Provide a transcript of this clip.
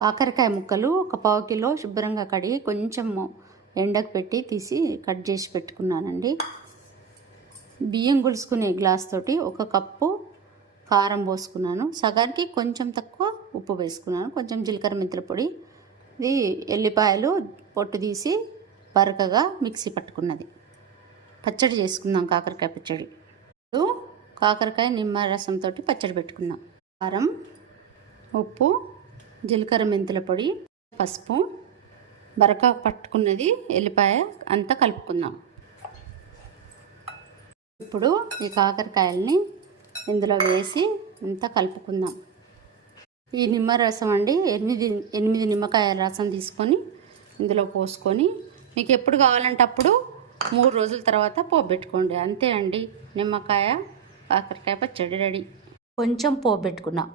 కాకరకాయ ముక్కలు ఒక పావు కిలో శుభ్రంగా కడిగి కొంచెం ఎండకు పెట్టి తీసి కట్ చేసి పెట్టుకున్నానండి. బియ్యం గులుసుకునే గ్లాస్ తోటి ఒక కప్పు కారం పోసుకున్నాను. సగానికి కొంచెం తక్కువ ఉప్పు వేసుకున్నాను. కొంచెం జీలకర్ర మెంతుల పొడి. ఇది ఎల్లిపాయలు పొట్టు తీసి బరకగా మిక్సీ పట్టుకున్నది. పచ్చడి చేసుకుందాం, కాకరకాయ పచ్చడి. కాకరకాయ నిమ్మరసంతో పచ్చడి పెట్టుకుందాం. కారం, ఉప్పు, జీలకర్ర మెంతుల పొడి, పసుపు, బరక పట్టుకున్నది ఎల్లిపాయ అంతా కలుపుకుందాం. ఇప్పుడు ఈ కాకరకాయల్ని ఇందులో వేసి అంతా కలుపుకుందాం. ఈ నిమ్మరసం అండి 8 నిమ్మకాయ రసం తీసుకొని ఇందులో పోసుకొని మీకు ఎప్పుడు కావాలంటే అప్పుడు 3 రోజుల తర్వాత పోబెట్టుకోండి. అంతే అండి, నిమ్మకాయ కాకరకాయ పచ్చడి రెడీ. కొంచెం పోబెట్టుకున్నా.